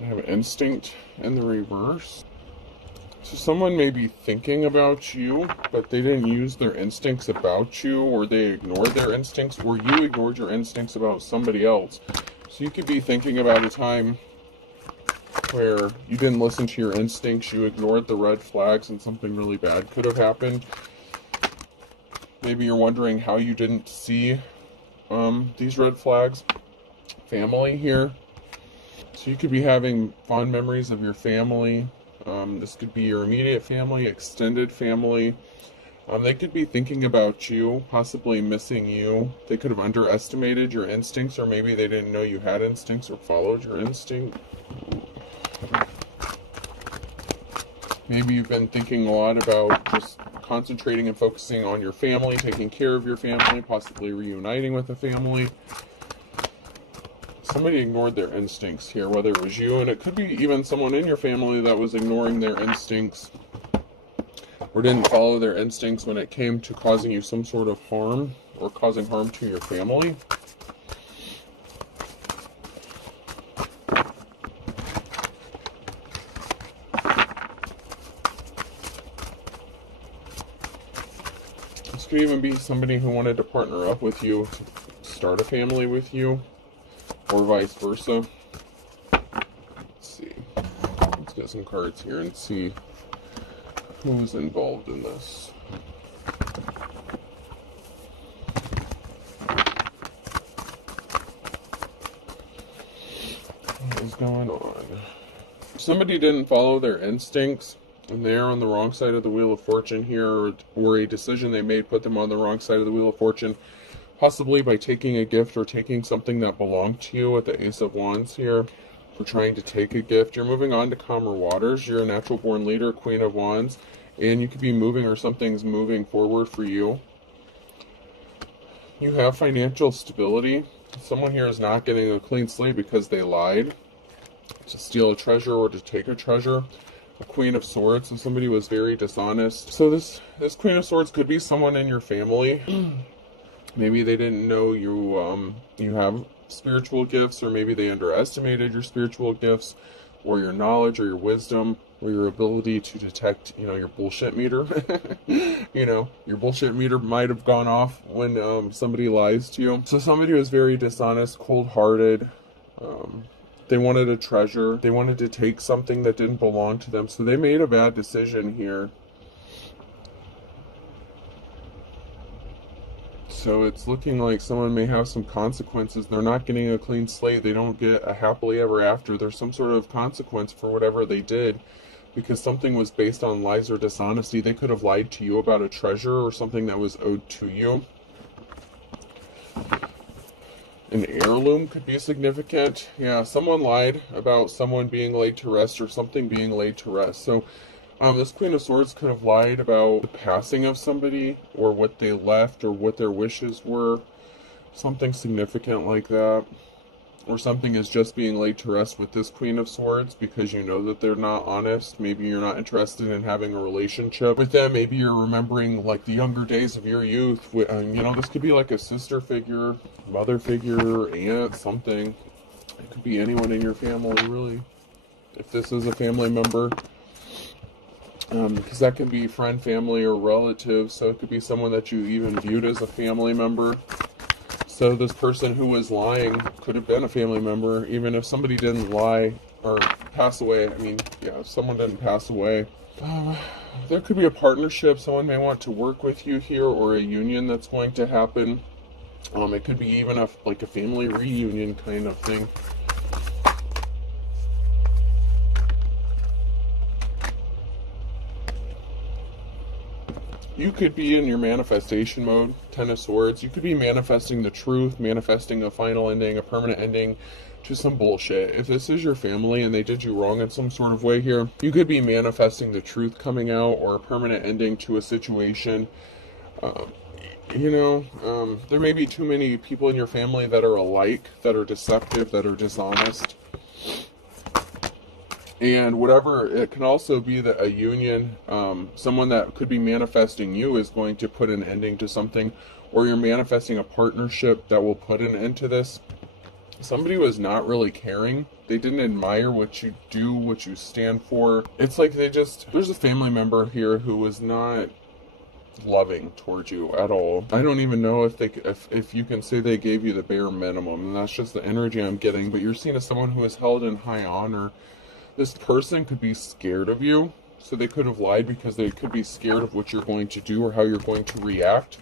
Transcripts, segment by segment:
I have instinct in the reverse. So someone may be thinking about you, but they didn't use their instincts about you, or they ignored their instincts, or you ignored your instincts about somebody else. So you could be thinking about a time where you didn't listen to your instincts, you ignored the red flags, and something really bad could have happened. Maybe you're wondering how you didn't see these red flags. Family here. So you could be having fond memories of your family. This could be your immediate family, extended family. They could be thinking about you, possibly missing you. They could have underestimated your instincts, or maybe they didn't know you had instincts or followed your instinct. Maybe you've been thinking a lot about just concentrating and focusing on your family, taking care of your family, possibly reuniting with the family. Somebody ignored their instincts here, whether it was you, and it could be even someone in your family that was ignoring their instincts or didn't follow their instincts when it came to causing you some sort of harm or causing harm to your family. This could even be somebody who wanted to partner up with you, to start a family with you, or vice versa. Let's see. Let's get some cards here and see who's involved in this. What is going on? Somebody didn't follow their instincts, and they're on the wrong side of the Wheel of Fortune here, or a decision they made put them on the wrong side of the Wheel of Fortune, possibly by taking a gift or taking something that belonged to you with the Ace of Wands here, for trying to take a gift. You're moving on to calmer waters. You're a natural born leader, Queen of Wands, and you could be moving, or something's moving forward for you. You have financial stability. Someone here is not getting a clean slate because they lied to steal a treasure or to take a treasure. A Queen of Swords, so somebody was very dishonest. So this Queen of Swords could be someone in your family. Maybe they didn't know you have spiritual gifts, or maybe they underestimated your spiritual gifts, or your knowledge, or your wisdom, or your ability to detect, your bullshit meter. Your bullshit meter might have gone off when somebody lies to you. So somebody was very dishonest, cold-hearted. They wanted a treasure. They wanted to take something that didn't belong to them. So they made a bad decision here. So it's looking like someone may have some consequences. They're not getting a clean slate. They don't get a happily ever after. There's some sort of consequence for whatever they did, because something was based on lies or dishonesty. They could have lied to you about a treasure or something that was owed to you. An heirloom could be significant. Yeah, someone lied about someone being laid to rest, or something being laid to rest. So this Queen of Swords could have lied about the passing of somebody, or what they left, or what their wishes were. Something significant like that. Or something is just being laid to rest with this Queen of Swords because you know that they're not honest. Maybe you're not interested in having a relationship with them. Maybe you're remembering like the younger days of your youth. This could be like a sister figure, mother figure, aunt, something. It could be anyone in your family, really, if this is a family member. Because that could be friend, family, or relative. So it could be someone that you even viewed as a family member. So this person who was lying could have been a family member, even if somebody didn't lie or pass away. If someone didn't pass away. There could be a partnership. Someone may want to work with you here, or a union that's going to happen. It could be even a family reunion kind of thing. You could be in your manifestation mode, Ten of Swords. You could be manifesting the truth, manifesting a final ending, a permanent ending to some bullshit. If this is your family and they did you wrong in some sort of way here, you could be manifesting the truth coming out, or a permanent ending to a situation. There may be too many people in your family that are alike, that are deceptive, that are dishonest. And whatever, it can also be that a union, someone that could be manifesting you is going to put an ending to something, or you're manifesting a partnership that will put an end to this. somebody was not really caring. They didn't admire what you do, what you stand for. It's like there's a family member here who was not loving towards you at all. I don't even know if you can say they gave you the bare minimum, and that's just the energy I'm getting. But you're seen as someone who is held in high honor. This person could be scared of you, so they could have lied because they could be scared of what you're going to do or how you're going to react,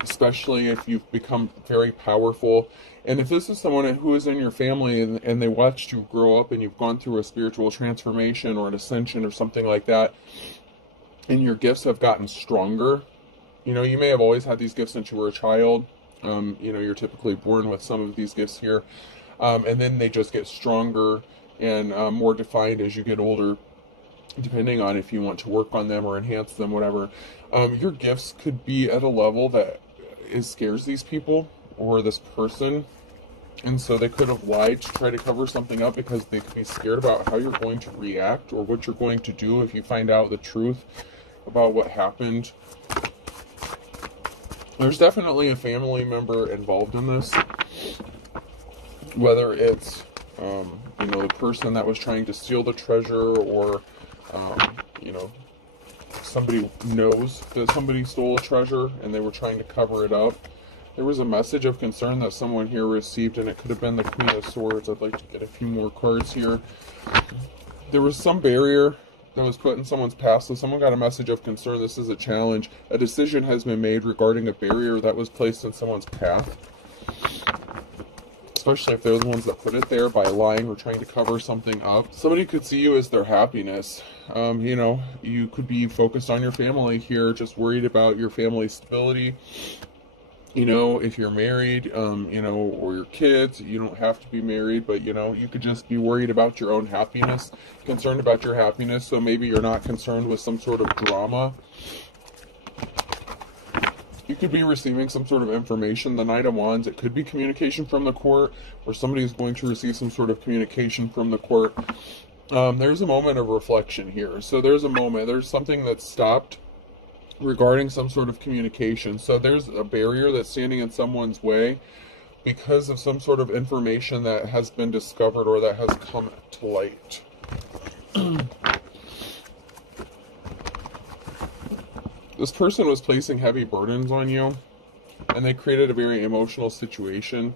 especially if you've become very powerful. And if this is someone who is in your family and they watched you grow up and you've gone through a spiritual transformation or an ascension or something like that, and your gifts have gotten stronger, you know, you may have always had these gifts since you were a child. You know, you're typically born with some of these gifts here. And then they just get stronger and more defined as you get older, depending on if you want to work on them or enhance them, whatever. Your gifts could be at a level that scares these people or this person, and so they could have lied to try to cover something up because they could be scared about how you're going to react or what you're going to do if you find out the truth about what happened. There's definitely a family member involved in this, whether it's you know, the person that was trying to steal the treasure, or you know, somebody knows that somebody stole a treasure and they were trying to cover it up. There was a message of concern that someone here received, and it could have been the Queen of Swords. I'd like to get a few more cards here. There was some barrier that was put in someone's past, so someone got a message of concern. This is a challenge. A decision has been made regarding a barrier that was placed in someone's path, especially if they're the ones that put it there by lying or trying to cover something up. Somebody could see you as their happiness. You know, you could be focused on your family here, just worried about your family's stability. You know, if you're married, you know, or your kids, you don't have to be married, but, you know, you could just be worried about your own happiness, concerned about your happiness. So maybe you're not concerned with some sort of drama. You could be receiving some sort of information. The Knight of Wands, it could be communication from the court, or somebody is going to receive some sort of communication from the court. There's a moment of reflection here. So there's something that's stopped regarding some sort of communication. So there's a barrier that's standing in someone's way because of some sort of information that has been discovered or that has come to light. This person was placing heavy burdens on you, and they created a very emotional situation.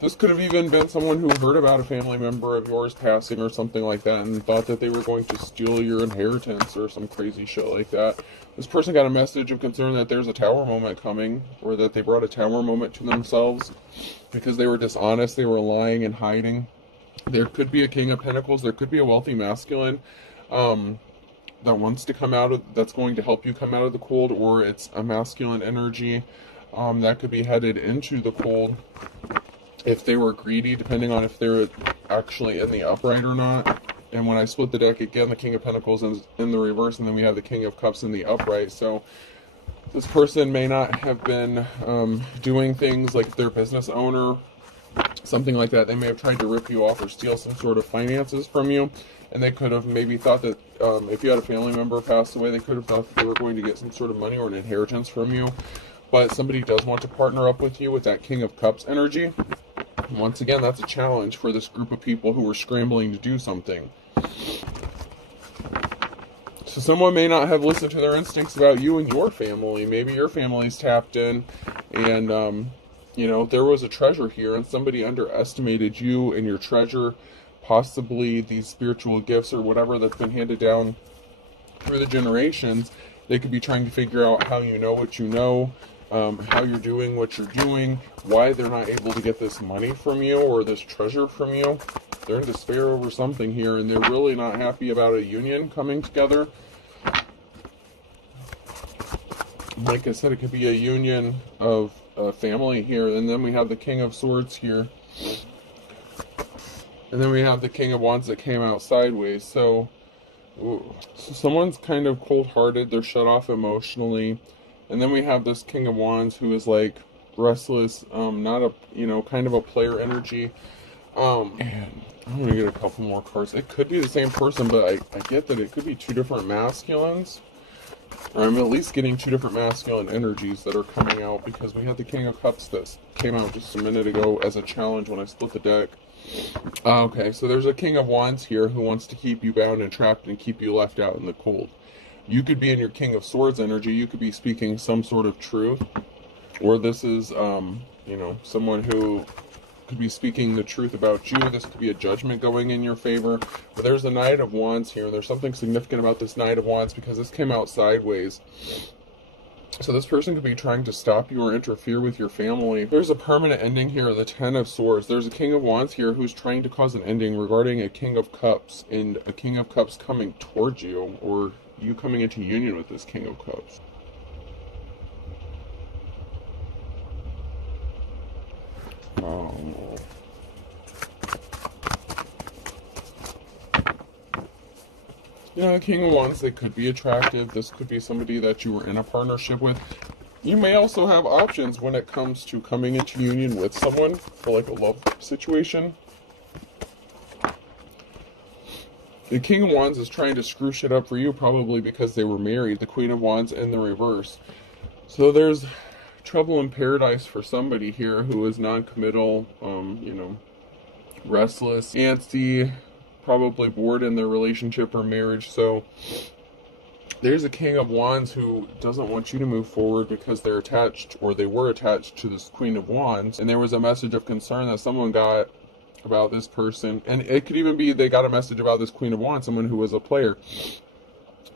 This could have even been someone who heard about a family member of yours passing or something like that and thought that they were going to steal your inheritance or some crazy shit like that. This person got a message of concern that there's a tower moment coming, or that they brought a tower moment to themselves because they were dishonest, they were lying and hiding. There could be a King of Pentacles, there could be a wealthy masculine that wants to come out of, that's going to help you come out of the cold, or it's a masculine energy that could be headed into the cold. If they were greedy, depending on if they're actually in the upright or not. And when I split the deck again, the King of Pentacles is in the reverse, and then we have the King of Cups in the upright. So this person may not have been doing things like, if they're a business owner, something like that. They may have tried to rip you off or steal some sort of finances from you. And they could have maybe thought that if you had a family member pass away, they could have thought that they were going to get some sort of money or an inheritance from you. But somebody does want to partner up with you with that King of Cups energy. Once again, that's a challenge for this group of people who were scrambling to do something. So someone may not have listened to their instincts about you and your family. Maybe your family's tapped in, and you know, there was a treasure here, and somebody underestimated you and your treasure, possibly these spiritual gifts or whatever that's been handed down through the generations. They could be trying to figure out how you know what you know, how you're doing what you're doing, why they're not able to get this money from you or this treasure from you. They're in despair over something here, and they're really not happy about a union coming together. Like I said, it could be a union of a family here. And then we have the King of Swords here. And then we have the King of Wands that came out sideways. So someone's kind of cold-hearted. They're shut off emotionally. And then we have this King of Wands who is like restless, not a, you know, kind of a player energy. And I'm going to get a couple more cards. It could be the same person, but I get that it could be two different masculines. Or I'm at least getting two different masculine energies that are coming out, because we had the King of Cups that came out just a minute ago as a challenge when I split the deck. Okay, so there's a King of Wands here who wants to keep you bound and trapped and keep you left out in the cold. You could be in your King of Swords energy. You could be speaking some sort of truth. Or this is, you know, someone who could be speaking the truth about you. This could be a judgment going in your favor. But there's a Knight of Wands here, and there's something significant about this Knight of Wands because this came out sideways. So this person could be trying to stop you or interfere with your family. There's a permanent ending here, the Ten of Swords. There's a King of Wands here who's trying to cause an ending regarding a King of Cups, and a King of Cups coming towards you, or you coming into union with this King of Cups. Yeah, King of Wands, they could be attractive. This could be somebody that you were in a partnership with. You may also have options when it comes to coming into union with someone for like a love situation. The King of Wands is trying to screw shit up for you, probably because they were married. The Queen of Wands in the reverse. So there's trouble in paradise for somebody here who is non-committal, you know, restless, antsy, probably bored in their relationship or marriage. So there's a King of Wands who doesn't want you to move forward because they're attached, or they were attached to this Queen of Wands, and there was a message of concern that someone got about this person. And it could even be they got a message about this Queen of Wands, someone who was a player.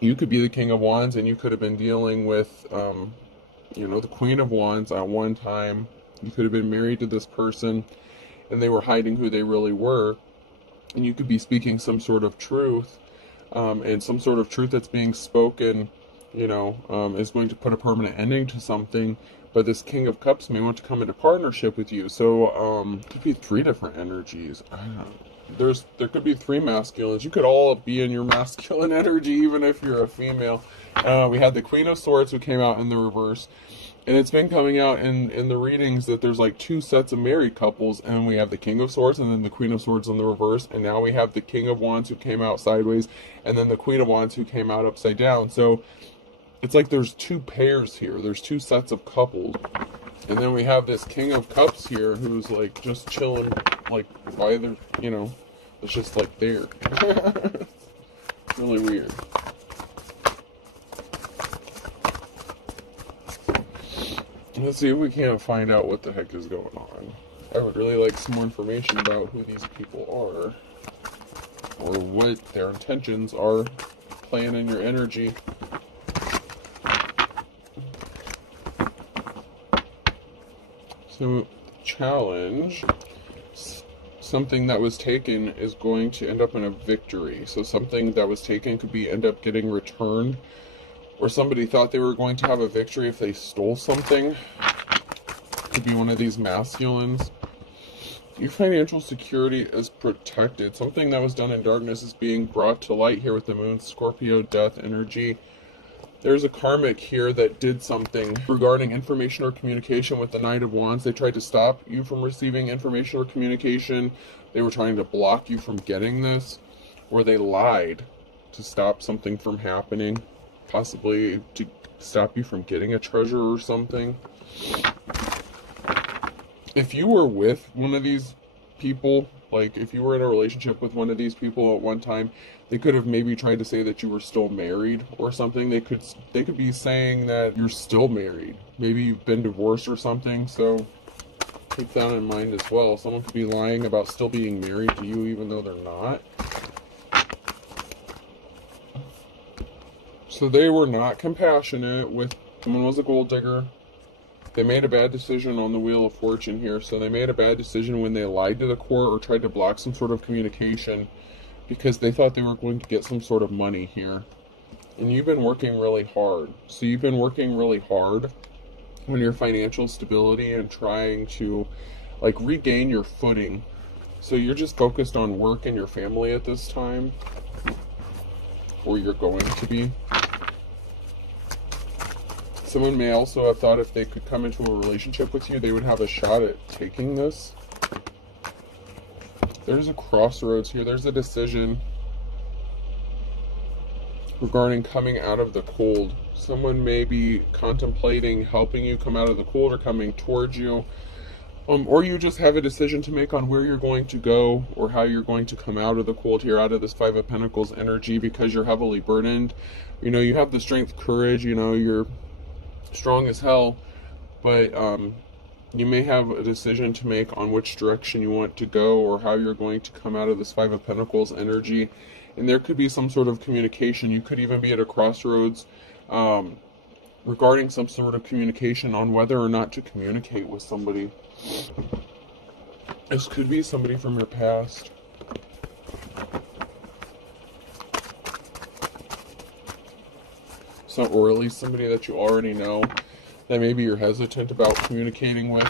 You could be the King of Wands, and you could have been dealing with you know, the Queen of Wands at one time. You could have been married to this person and they were hiding who they really were, and you could be speaking some sort of truth, and some sort of truth that's being spoken, you know, is going to put a permanent ending to something. But this King of Cups may want to come into partnership with you. So it could be three different energies. I don't know. There could be three masculines. You could all be in your masculine energy, even if you're a female. We had the Queen of Swords who came out in the reverse, and it's been coming out in the readings that there's like two sets of married couples, and we have the King of Swords and then the Queen of Swords in the reverse, and now we have the King of Wands who came out sideways, and then the Queen of Wands who came out upside down. So it's like there's two pairs here. There's two sets of couples. And then we have this King of Cups here who's like just chilling, like by the, you know, it's just like there. Really weird. Let's see if we can't find out what the heck is going on. I would really like some more information about who these people are, or what their intentions are playing in your energy. So, challenge. Something that was taken is going to end up in a victory. So something that was taken could be end up getting returned, or somebody thought they were going to have a victory if they stole something. Could be one of these masculines. Your financial security is protected. Something that was done in darkness is being brought to light here with the Moon, Scorpio, death energy. There's a karmic here that did something regarding information or communication with the Knight of Wands. They tried to stop you from receiving information or communication. They were trying to block you from getting this, or they lied to stop something from happening, possibly to stop you from getting a treasure or something. If you were with one of these people, like if you were in a relationship with one of these people at one time, they could have maybe tried to say that you were still married or something. They could be saying that you're still married. Maybe you've been divorced or something, so keep that in mind as well. Someone could be lying about still being married to you even though they're not. So they were not compassionate with, someone was a gold digger. They made a bad decision on the Wheel of Fortune here. So they made a bad decision when they lied to the court or tried to block some sort of communication because they thought they were going to get some sort of money here. And you've been working really hard. So you've been working really hard on your financial stability and trying to like regain your footing. So you're just focused on work and your family at this time, or you're going to be. Someone may also have thought if they could come into a relationship with you, they would have a shot at taking this. There's a crossroads here. There's a decision. regarding coming out of the cold. Someone may be contemplating helping you come out of the cold or coming towards you. Or you just have a decision to make on where you're going to go or how you're going to come out of the cold here, out of this Five of Pentacles energy, because you're heavily burdened. You know, you have the strength, courage, you know, you're strong as hell, but you may have a decision to make on which direction you want to go or how you're going to come out of this Five of Pentacles energy. And there could be some sort of communication. You could even be at a crossroads regarding some sort of communication on whether or not to communicate with somebody. This could be somebody from your past. So, or at least somebody that you already know that maybe you're hesitant about communicating with.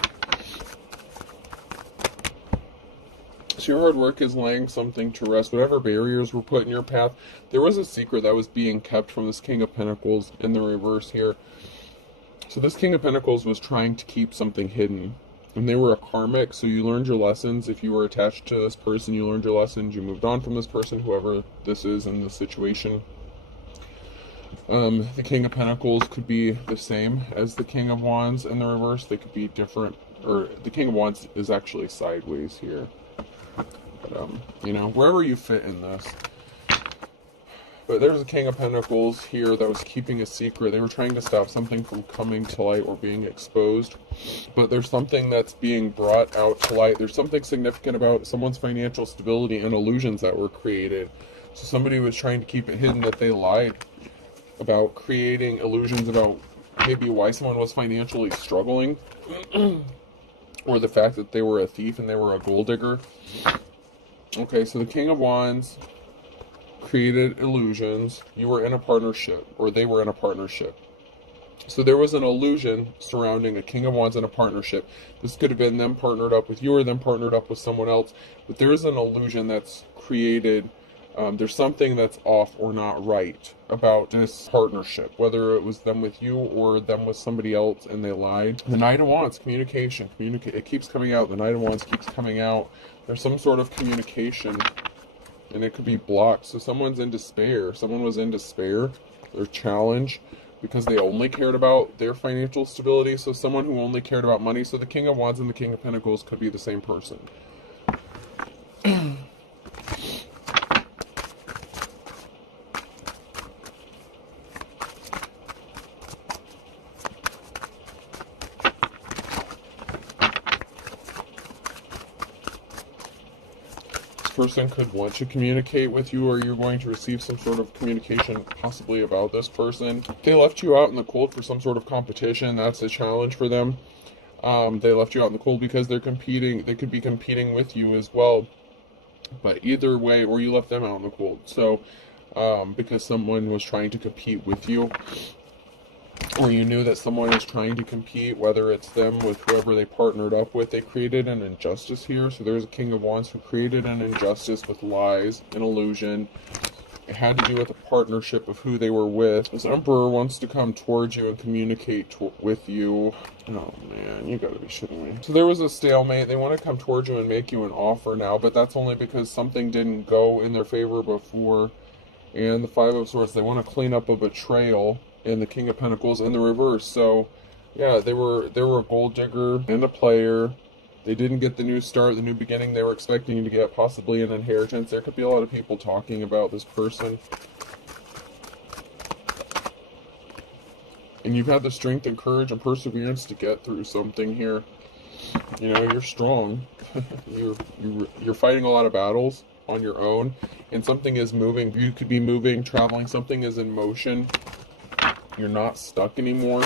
So your hard work is laying something to rest. Whatever barriers were put in your path, there was a secret that was being kept from this King of Pentacles in the reverse here. So this King of Pentacles was trying to keep something hidden. And they were a karmic, so you learned your lessons. If you were attached to this person, you learned your lessons. You moved on from this person, whoever this is in this situation. The King of Pentacles could be the same as the King of Wands in the reverse. They could be different, or the King of Wands is actually sideways here. But, you know, wherever you fit in this. But there's a King of Pentacles here that was keeping a secret. They were trying to stop something from coming to light or being exposed. But there's something that's being brought out to light. There's something significant about someone's financial stability and illusions that were created. So somebody was trying to keep it hidden that they lied about creating illusions about maybe why someone was financially struggling. Or the fact that they were a thief and they were a gold digger. Okay, so the King of Wands created illusions. You were in a partnership, or they were in a partnership. So there was an illusion surrounding a King of Wands in a partnership. This could have been them partnered up with you or them partnered up with someone else. But there's an illusion that's created. There's something that's off or not right about this partnership, whether it was them with you or them with somebody else and they lied. The Knight of Wands, communication. It keeps coming out. The Knight of Wands keeps coming out. There's some sort of communication, and it could be blocked. So someone's in despair. Someone was in despair. They're challenged because they only cared about their financial stability. So someone who only cared about money. So the King of Wands and the King of Pentacles could be the same person. Person could want to communicate with you, or you're going to receive some sort of communication possibly about this person. They left you out in the cold for some sort of competition. That's a challenge for them. They left you out in the cold because they're competing. They could be competing with you as well. But either way, or you left them out in the cold. So because someone was trying to compete with you, or you knew that someone is trying to compete, whether it's them with whoever they partnered up with. They created an injustice here. So there's a King of Wands who created an injustice with lies and illusion. It had to do with a partnership of who they were with. This Emperor wants to come towards you and communicate with you. Oh man, you gotta be shitting me. So there was a stalemate. They want to come towards you and make you an offer now, but that's only because something didn't go in their favor before. And the Five of Swords, they want to clean up a betrayal. And the King of Pentacles in the reverse. So yeah, they were a gold digger and a player. They didn't get the new start, the new beginning they were expecting to get, possibly an inheritance. There could be a lot of people talking about this person. And you've had the strength and courage and perseverance to get through something here. You know, you're strong. you're fighting a lot of battles on your own, and something is moving. You could be moving, traveling. Something is in motion. You're not stuck anymore.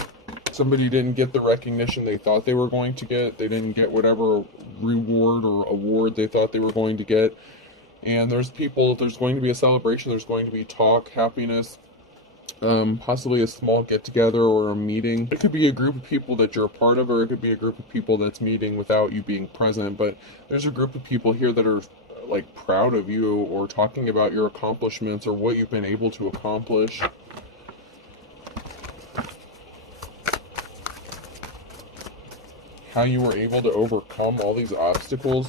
Somebody didn't get the recognition they thought they were going to get. They didn't get whatever reward or award they thought they were going to get. And there's going to be a celebration. There's going to be talk, happiness, possibly a small get-together or a meeting. It could be a group of people that you're a part of, or it could be a group of people that's meeting without you being present. But there's a group of people here that are like proud of you, or talking about your accomplishments or what you've been able to accomplish. How you were able to overcome all these obstacles.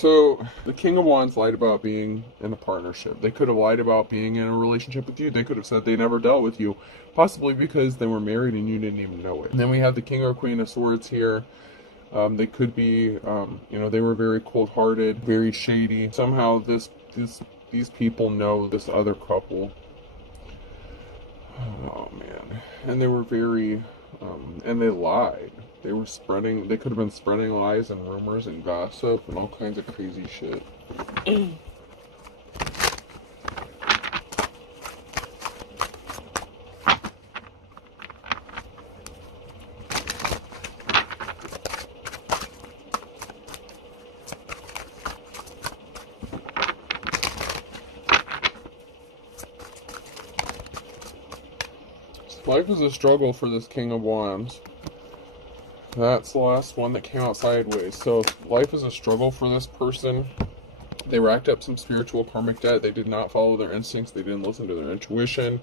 So, the King of Wands lied about being in a partnership. They could have lied about being in a relationship with you. They could have said they never dealt with you, possibly because they were married and you didn't even know it. And then we have the King or Queen of Swords here. They could be, they were very cold-hearted, very shady. Somehow these people know this other couple. Oh, man. And they were very, and they lied. They could have been spreading lies and rumors and gossip and all kinds of crazy shit. Life is a struggle for this King of Wands. That's the last one that came out sideways. So life is a struggle for this person. They racked up some spiritual karmic debt. They did not follow their instincts. They didn't listen to their intuition.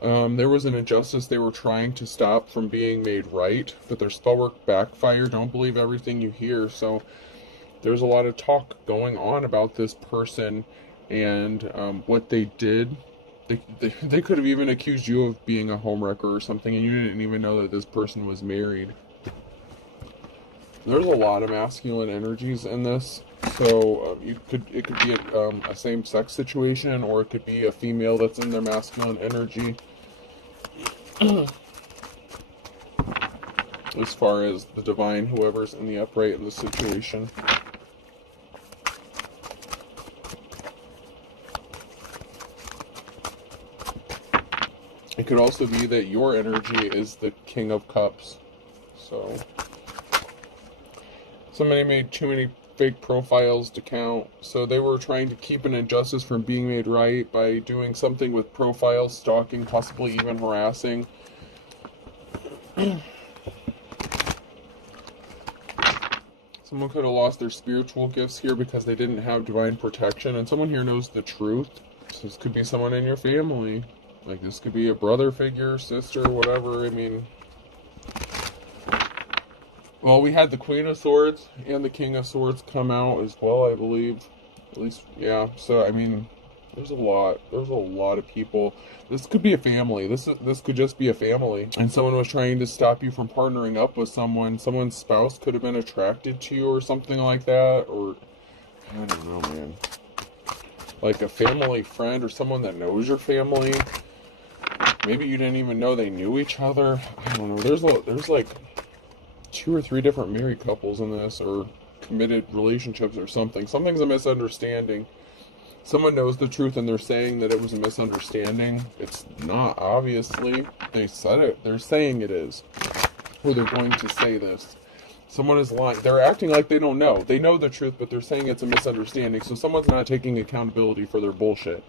There was an injustice they were trying to stop from being made right, but their spell work backfired. Don't believe everything you hear. So there's a lot of talk going on about this person and what they did. They could have even accused you of being a homewrecker or something, and you didn't even know that this person was married. There's a lot of masculine energies in this, so it could be a same-sex situation, or it could be a female that's in their masculine energy. As far as the divine, whoever's in the upright in the situation. It could also be that your energy is the King of Cups. So somebody made too many fake profiles to count. So they were trying to keep an injustice from being made right by doing something with profiles, stalking, possibly even harassing. Someone could have lost their spiritual gifts here because they didn't have divine protection. And someone here knows the truth. So this could be someone in your family. Like, this could be a brother figure, sister, whatever. I mean, well, we had the Queen of Swords and the King of Swords come out as well, I believe. At least, yeah. So, I mean, there's a lot of people. This could be a family. This could just be a family. And someone was trying to stop you from partnering up with someone. Someone's spouse could have been attracted to you or something like that. Or, I don't know, man. Like a family friend or someone that knows your family. Maybe you didn't even know they knew each other. I don't know. There's like 2 or 3 different married couples in this, or committed relationships or something. Something's a misunderstanding. Someone knows the truth and they're saying that it was a misunderstanding. It's not, obviously. They said it. They're saying it is. Or they're going to say this. Someone is lying. They're acting like they don't know. They know the truth, but they're saying it's a misunderstanding. So someone's not taking accountability for their bullshit.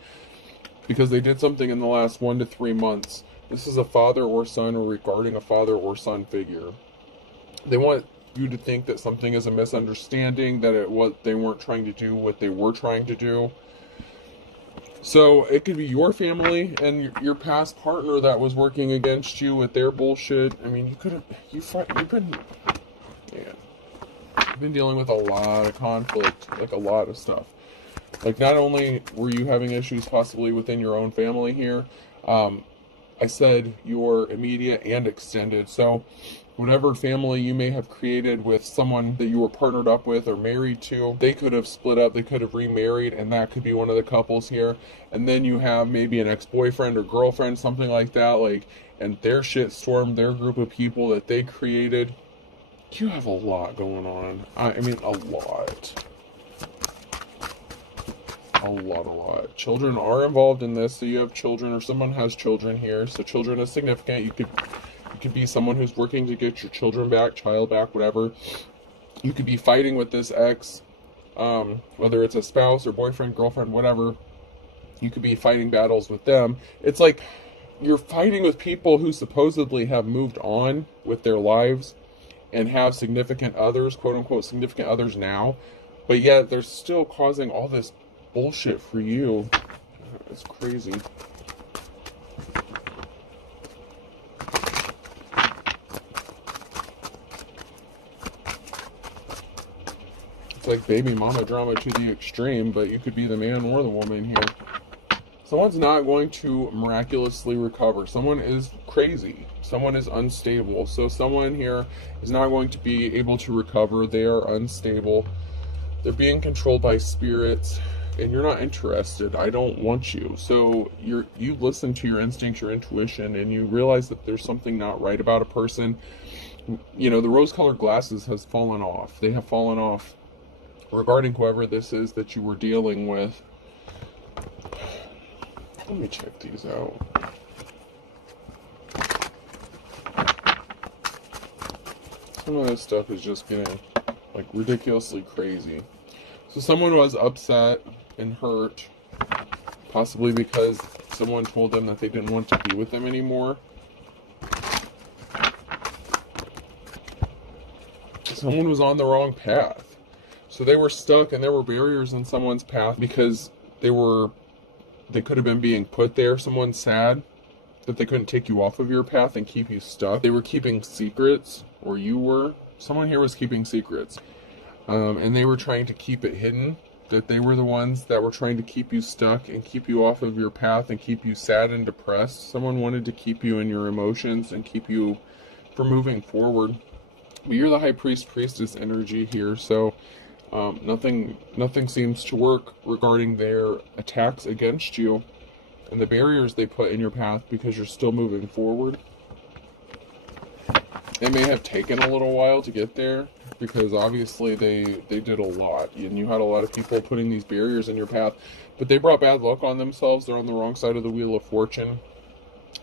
Because they did something in the last 1 to 3 months. This is a father or son, or regarding a father or son figure. They want you to think that something is a misunderstanding, that they weren't trying to do what they were trying to do. So it could be your family and your past partner that was working against you with their bullshit. I mean, you've been dealing with a lot of conflict, like a lot of stuff. Like, not only were you having issues possibly within your own family here, I said your immediate and extended. So whatever family you may have created with someone that you were partnered up with or married to, they could have split up, they could have remarried, and that could be one of the couples here. And then you have maybe an ex-boyfriend or girlfriend, something like that, like, and their shitstorm, their group of people that they created. You have a lot going on. I mean, a lot. A lot. Children are involved in this, so you have children, or someone has children here, so children is significant. You could be someone who's working to get your children back, child back, whatever. You could be fighting with this ex, whether it's a spouse or boyfriend, girlfriend, whatever. You could be fighting battles with them. It's like you're fighting with people who supposedly have moved on with their lives and have significant others, quote unquote significant others now, but yet they're still causing all this bullshit for you. It's crazy. It's like baby mama drama to the extreme, but you could be the man or the woman here. Someone's not going to miraculously recover. Someone is crazy. Someone is unstable. So someone here is not going to be able to recover. They are unstable. They're being controlled by spirits, and you're not interested. I don't want you. So you listen to your instincts, your intuition, and you realize that there's something not right about a person. You know, the rose-colored glasses has fallen off. They have fallen off regarding whoever this is that you were dealing with. Let me check these out. Some of this stuff is just getting like ridiculously crazy. So someone was upset and hurt, possibly because someone told them that they didn't want to be with them anymore. Someone was on the wrong path. So they were stuck, and there were barriers in someone's path because they could have been being put there. Someone's sad that they couldn't take you off of your path and keep you stuck. They were keeping secrets, or you were. Someone here was keeping secrets. And they were trying to keep it hidden, that they were the ones that were trying to keep you stuck and keep you off of your path and keep you sad and depressed. Someone wanted to keep you in your emotions and keep you from moving forward. But you're the high priest, priestess energy here, so nothing seems to work regarding their attacks against you and the barriers they put in your path because you're still moving forward. It may have taken a little while to get there because obviously they did a lot, and you had a lot of people putting these barriers in your path, but they brought bad luck on themselves. They're on the wrong side of the wheel of fortune.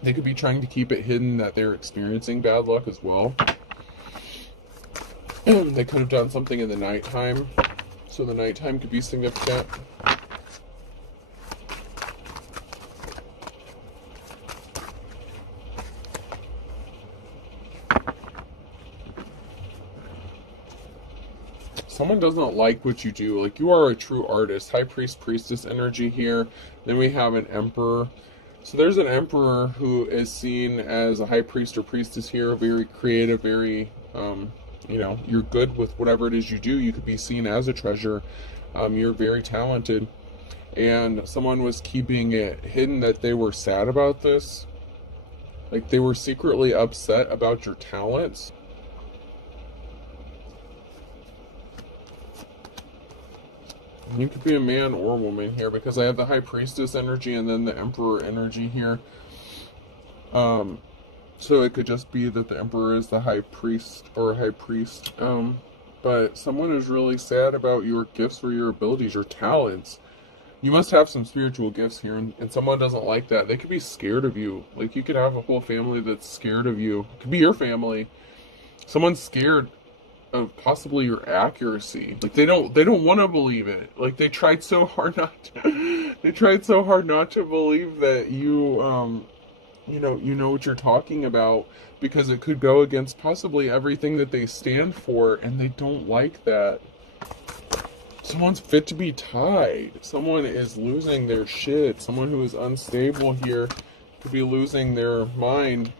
They could be trying to keep it hidden that they're experiencing bad luck as well. They could have done something in the nighttime, so the nighttime could be significant. Someone doesn't like what you do. Like, you are a true artist. High priest, priestess energy here. Then we have an emperor. So there's an emperor who is seen as a high priest or priestess here, very creative, very, you know, you're good with whatever it is you do. You could be seen as a treasure. You're very talented. And someone was keeping it hidden that they were sad about this. Like, they were secretly upset about your talents. You could be a man or a woman here because I have the high priestess energy and then the emperor energy here. So it could just be that the emperor is the high priest or high priest. But someone is really sad about your gifts or your abilities, your talents. You must have some spiritual gifts here, and someone doesn't like that. They could be scared of you. Like, you could have a whole family that's scared of you. It could be your family. Someone's scared of possibly your accuracy. Like, they don't want to believe it. Like, they tried so hard not to believe that you you know what you're talking about, because it could go against possibly everything that they stand for, and they don't like that. Someone's fit to be tied. Someone is losing their shit. Someone who is unstable here could be losing their mind.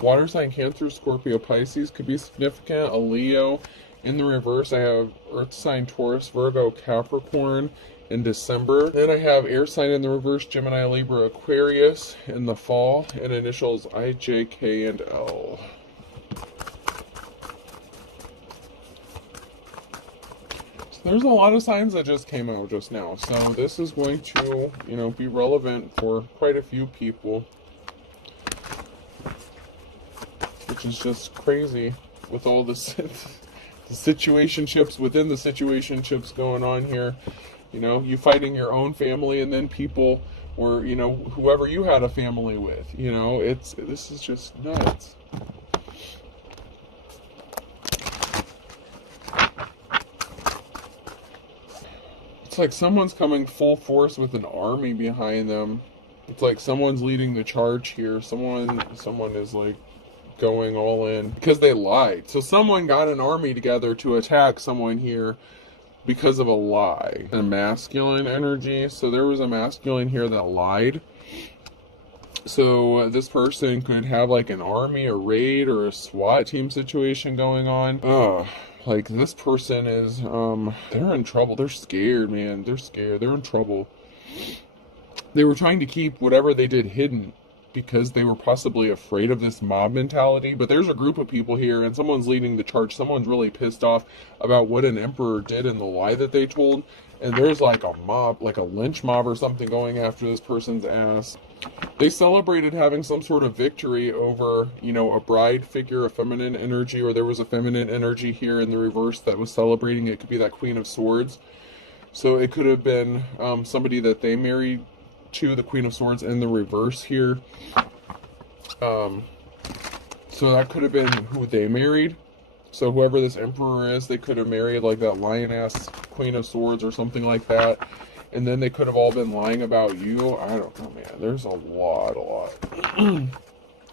Water sign Cancer, Scorpio, Pisces could be significant. A Leo. In the reverse, I have Earth sign Taurus, Virgo, Capricorn in December. Then I have air sign in the reverse, Gemini, Libra, Aquarius in the fall, and initials I, J, K, and L. So there's a lot of signs that just came out just now. So this is going to, be relevant for quite a few people. Which is just crazy with all the situationships within the situationships going on here. You fighting your own family and then people, or, whoever you had a family with. This is just nuts. It's like someone's coming full force with an army behind them. It's like someone's leading the charge here. Someone is like going all in because they lied. So someone got an army together to attack someone here because of a lie. A masculine energy. So there was a masculine here that lied. So this person could have like an army, a raid, or a SWAT team situation going on. Like, this person is, they're in trouble. They're scared, man. They're scared. They're in trouble. They were trying to keep whatever they did hidden because they were possibly afraid of this mob mentality. But there's a group of people here, and someone's leading the charge. Someone's really pissed off about what an emperor did and the lie that they told. And there's like a mob, like a lynch mob or something going after this person's ass. They celebrated having some sort of victory over, you know, a bride figure, a feminine energy, or there was a feminine energy here in the reverse that was celebrating. It could be that Queen of Swords. So it could have been somebody that they married to, the Queen of Swords in the reverse here. So that could have been who they married. So whoever this emperor is, they could have married like that lion-ass Queen of Swords or something like that. And then they could have all been lying about you. I don't know, man. There's a lot.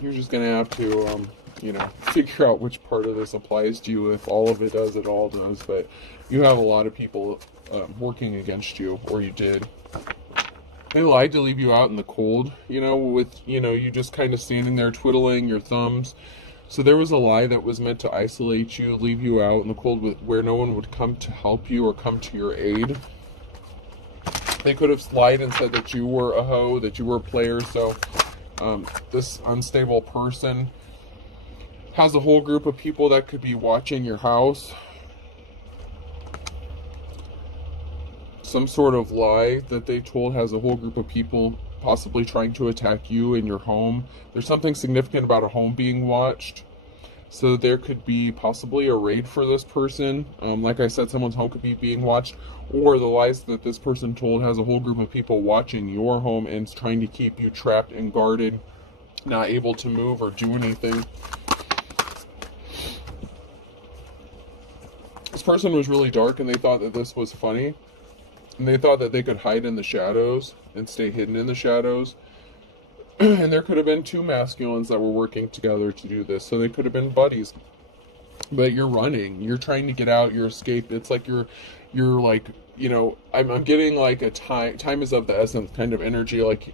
You're just going to have to, you know, figure out which part of this applies to you. If all of it does, it all does. But you have a lot of people working against you, or you did. They lied to leave you out in the cold, you know, with, you know, you just kind of standing there twiddling your thumbs. So there was a lie that was meant to isolate you, leave you out in the cold where no one would come to help you or come to your aid. They could have lied and said that you were a hoe, that you were a player. So this unstable person has a whole group of people that could be watching your house. Some sort of lie that they told has a whole group of people possibly trying to attack you in your home. There's something significant about a home being watched. So there could be possibly a raid for this person. Like I said, someone's home could be being watched. Or the lies that this person told has a whole group of people watching your home and trying to keep you trapped and guarded, not able to move or do anything. This person was really dark and they thought that this was funny. And they thought that they could hide in the shadows and stay hidden in the shadows. And there could have been two masculines that were working together to do this. So they could have been buddies. But you're running. You're trying to get out. You're escaping. It's like you're like, you know, I'm getting like a time is of the essence kind of energy. Like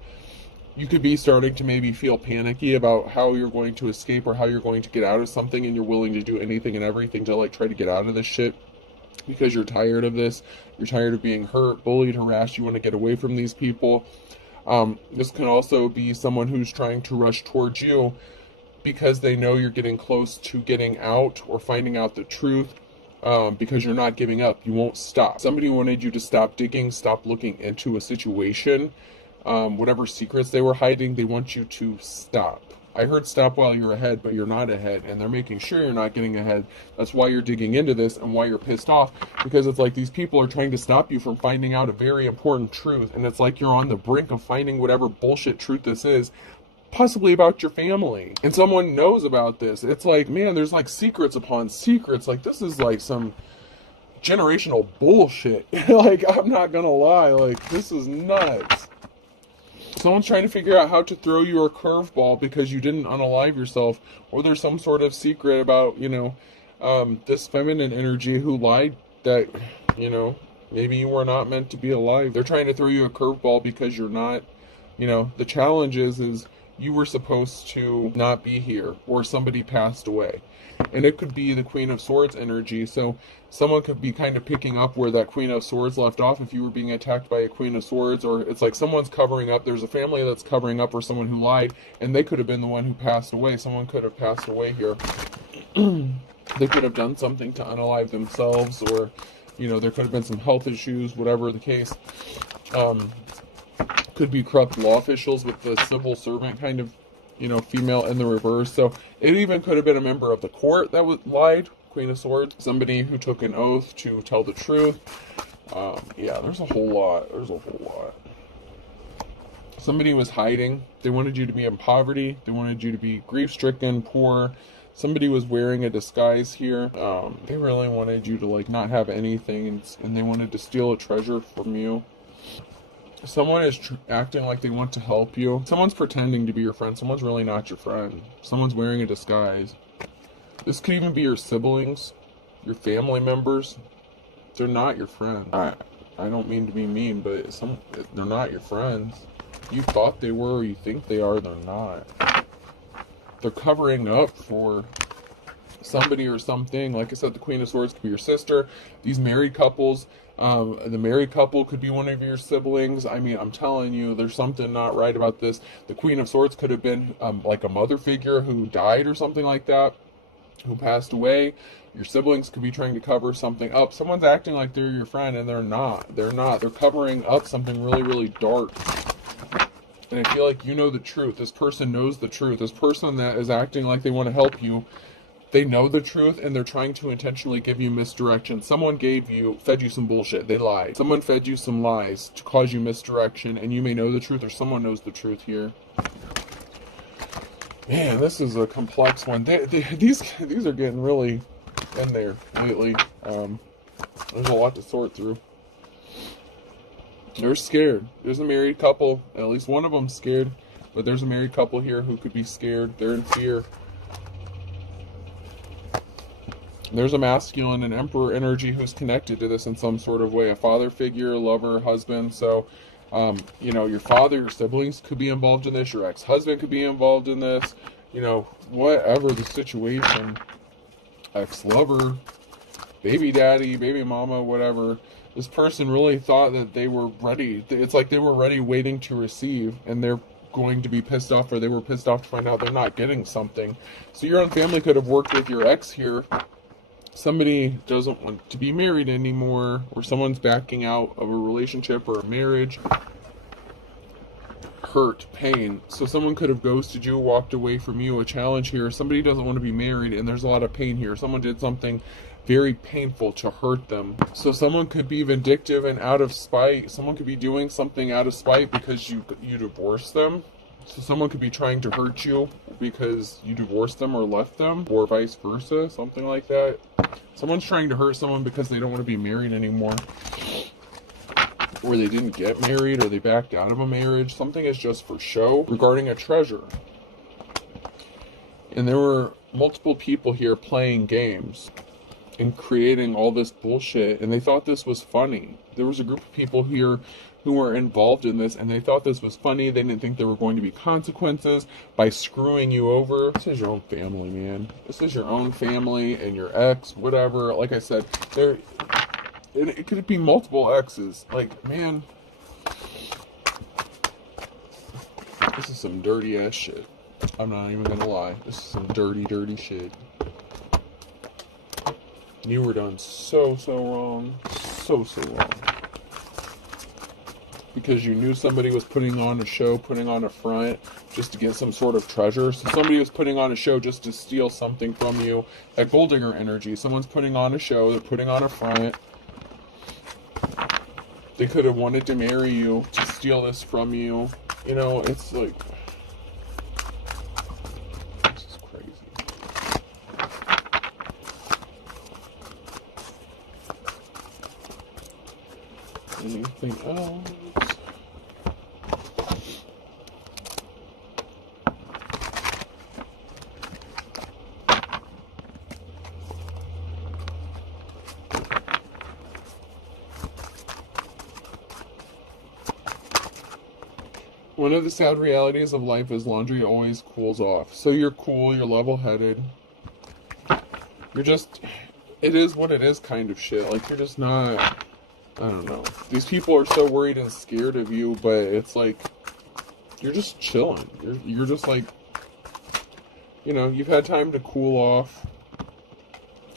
you could be starting to maybe feel panicky about how you're going to escape or how you're going to get out of something. And you're willing to do anything and everything to like try to get out of this shit. Because you're tired of this. You're tired of being hurt, bullied, harassed. You want to get away from these people. This can also be someone who's trying to rush towards you because they know you're getting close to getting out or finding out the truth, because you're not giving up. You won't stop. Somebody wanted you to stop digging, stop looking into a situation. Whatever secrets they were hiding, they want you to stop. I heard stop while you're ahead, but you're not ahead, and they're making sure you're not getting ahead. That's why you're digging into this and why you're pissed off, because it's like these people are trying to stop you from finding out a very important truth, and it's like you're on the brink of finding whatever bullshit truth this is, possibly about your family, and someone knows about this. It's like, man, there's like secrets upon secrets. Like, this is like some generational bullshit. Like, I'm not gonna lie, like, this is nuts. Someone's trying to figure out how to throw you a curveball because you didn't unalive yourself, or there's some sort of secret about, you know, this feminine energy who lied that, you know, maybe you were not meant to be alive. They're trying to throw you a curveball because you're not, you know, the challenge is you were supposed to not be here, or somebody passed away. And it could be the Queen of Swords energy. So someone could be kind of picking up where that Queen of Swords left off if you were being attacked by a Queen of Swords, or it's like someone's covering up. There's a family that's covering up for someone who lied, and they could have been the one who passed away. Someone could have passed away here. They could have done something to unalive themselves, or, you know, there could have been some health issues, whatever the case. Could be corrupt law officials with the civil servant kind of, you know, female in the reverse. So it even could have been a member of the court that lied, Queen of Swords, somebody who took an oath to tell the truth. Yeah, there's a whole lot. There's a whole lot. Somebody was hiding. They wanted you to be in poverty. They wanted you to be grief-stricken, poor. Somebody was wearing a disguise here. They really wanted you to like not have anything, and they wanted to steal a treasure from you. Someone is acting like they want to help you. Someone's pretending to be your friend. Someone's really not your friend. Someone's wearing a disguise. This could even be your siblings, your family members. They're not your friends. I don't mean to be mean, but they're not your friends. You thought they were, or you think they are, they're not. They're covering up for somebody or something. Like I said, the Queen of Swords could be your sister. These married couples, the married couple could be one of your siblings. I mean, I'm telling you, there's something not right about this. The Queen of Swords could have been like a mother figure who died or something like that, who passed away. Your siblings could be trying to cover something up. Someone's acting like they're your friend and they're not. They're not. They're covering up something really, really dark. And I feel like you know the truth. This person knows the truth. This person that is acting like they want to help you, they know the truth and they're trying to intentionally give you misdirection. Someone fed you some bullshit. They lied. Someone fed you some lies to cause you misdirection, and you may know the truth or someone knows the truth here. Man, this is a complex one. These are getting really in there lately. There's a lot to sort through. They're scared. There's a married couple. At least one of them's scared. But there's a married couple here who could be scared. They're in fear. There's a masculine and emperor energy who's connected to this in some sort of way. A father figure, lover, husband. So, your father, your siblings could be involved in this. Your ex-husband could be involved in this. Whatever the situation. Ex-lover, baby daddy, baby mama, whatever. This person really thought that they were ready. It's like they were ready, waiting to receive, and they're going to be pissed off, or they were pissed off to find out they're not getting something. So your own family could have worked with your ex here. Somebody doesn't want to be married anymore, or someone's backing out of a relationship or a marriage. Hurt, pain. So someone could have ghosted you, walked away from you. A challenge here. Somebody doesn't want to be married, and there's a lot of pain here. Someone did something very painful to hurt them. So someone could be vindictive and out of spite. Someone could be doing something out of spite because you divorced them. So someone could be trying to hurt you because you divorced them or left them, or vice versa, something like that. Someone's trying to hurt someone because they don't want to be married anymore, or they didn't get married, or they backed out of a marriage. Something is just for show regarding a treasure. And there were multiple people here playing games and creating all this bullshit, and they thought this was funny. There was a group of people here who were involved in this, and they thought this was funny. They didn't think there were going to be consequences by screwing you over. This is your own family, man. This is your own family and your ex, whatever. Like I said, it could be multiple exes. Like, man, this is some dirty ass shit. I'm not even gonna lie. This is some dirty, dirty shit. You were done so wrong. So wrong. Because you knew somebody was putting on a show, putting on a front, just to get some sort of treasure. So somebody was putting on a show just to steal something from you. That gold digger energy. Someone's putting on a show, they're putting on a front. They could have wanted to marry you to steal this from you. It's like, this is crazy. Anything else? One of the sad realities of life is laundry always cools off. So you're cool, you're level-headed. You're just, it is what it is kind of shit. Like, you're just not, I don't know. These people are so worried and scared of you, but it's like, you're just chilling. You're just like, you've had time to cool off.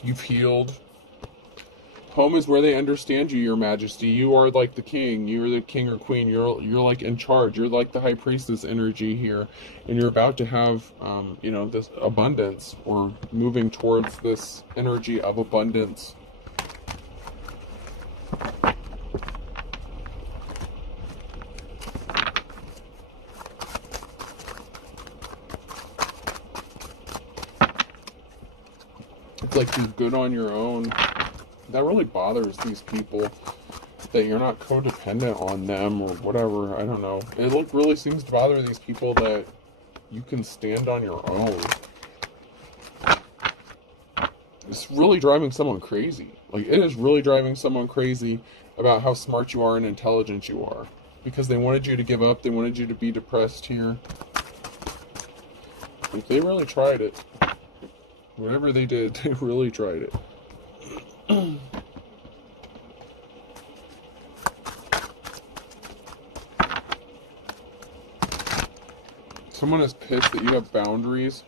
You've healed. Home is where they understand you, your majesty. You are like the king. You're the king or queen. You're like in charge. You're like the high priestess energy here. And you're about to have, this abundance, or moving towards this energy of abundance. It's like you're good on your own. That really bothers these people, that you're not codependent on them or whatever. I don't know. It really seems to bother these people that you can stand on your own. It's really driving someone crazy. Like, it is really driving someone crazy about how smart you are and intelligent you are. Because they wanted you to give up. They wanted you to be depressed here. Like, they really tried it. Whatever they did, they really tried it. Someone is pissed that you have boundaries.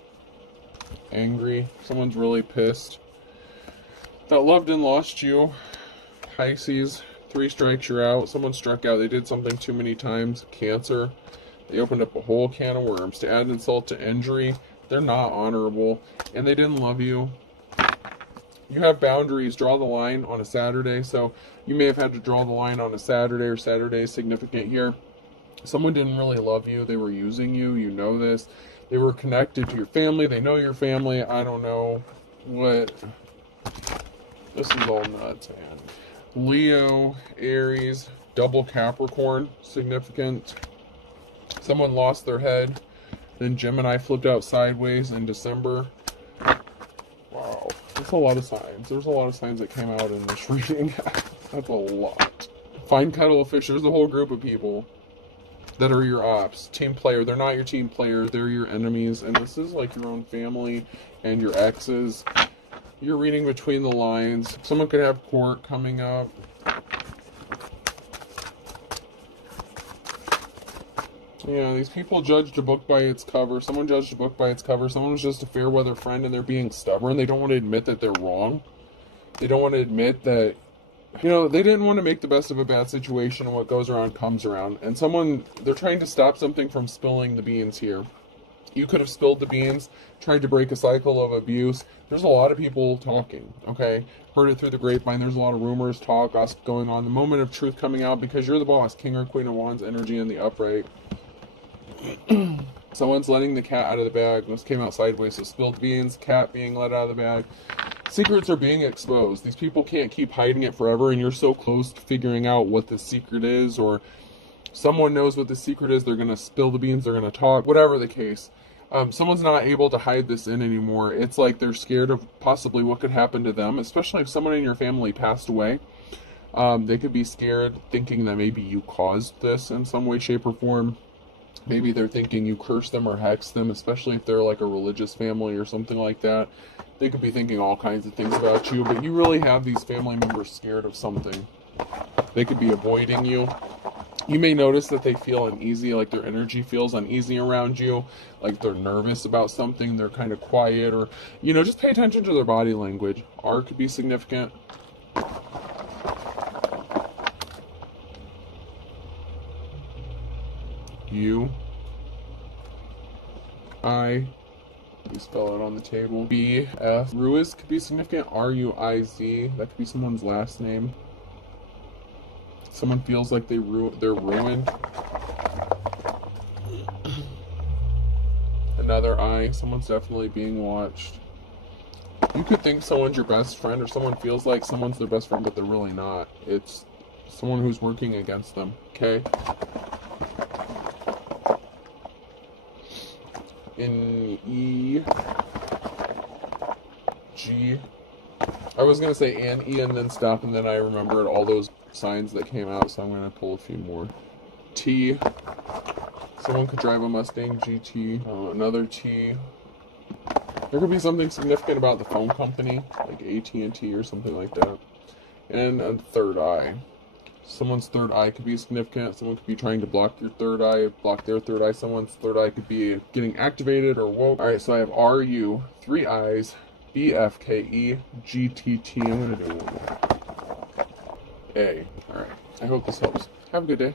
Angry. Someone's really pissed. That loved and lost you. Pisces. 3 strikes, you're out. Someone struck out. They did something too many times. Cancer. They opened up a whole can of worms. To add insult to injury, they're not honorable. And they didn't love you. You have boundaries. Draw the line on a Saturday. So you may have had to draw the line on a Saturday, or Saturday is significant here. Someone didn't really love you. They were using you. You know this. They were connected to your family. They know your family. I don't know what. This is all nuts, man. Leo, Aries, double Capricorn, significant. Someone lost their head. Then Gemini flipped out sideways in December. Wow. That's a lot of signs. There's a lot of signs that came out in this reading. That's a lot. Find Kettle of Fish. There's a whole group of people that are your ops. Team player. They're not your team player. They're your enemies. And this is like your own family and your exes. You're reading between the lines. Someone could have court coming up. Yeah, these people judged a book by its cover. Someone judged a book by its cover. Someone was just a fair weather friend and they're being stubborn. They don't want to admit that they're wrong. They don't want to admit that, you know, they didn't want to make the best of a bad situation, and what goes around comes around. And they're trying to stop something from spilling the beans here. You could have spilled the beans, tried to break a cycle of abuse. There's a lot of people talking, okay? Heard it through the grapevine. There's a lot of rumors, talk, gossip going on. The moment of truth coming out because you're the boss. King or Queen of Wands energy in the upright. Someone's letting the cat out of the bag. This came out sideways, so spilled beans, cat being let out of the bag. Secrets are being exposed. These people can't keep hiding it forever, and you're so close to figuring out what the secret is, or someone knows what the secret is. They're going to spill the beans. They're going to talk. Whatever the case. Someone's not able to hide this in anymore. It's like they're scared of possibly what could happen to them, especially if someone in your family passed away. They could be scared, thinking that maybe you caused this in some way, shape, or form. Maybe they're thinking you cursed them or hexed them, especially if they're like a religious family or something like that. They could be thinking all kinds of things about you, but you really have these family members scared of something. They could be avoiding you. You may notice that they feel uneasy, like their energy feels uneasy around you, like they're nervous about something, they're kind of quiet, or, you know, just pay attention to their body language. R could be significant. U, I, you spell it on the table. B, F, Ruiz could be significant. R-U-I-Z, that could be someone's last name. Someone feels like they're ruined. Another I, someone's definitely being watched. You could think someone's your best friend, or someone feels like someone's their best friend, but they're really not. It's someone who's working against them, okay? In E, G, I was going to say and E and then stop, and then I remembered all those signs that came out, so I'm going to pull a few more. T, someone could drive a Mustang GT. Another T. There could be something significant about the phone company, like AT&T or something like that. And a third eye. Someone's third eye could be significant. Someone could be trying to block your third eye, block their third eye. Someone's third eye could be getting activated or woke. Alright, so I have RU, 3 eyes, BFKE, GTT. I'm going to do one more. A. Alright, I hope this helps. Have a good day.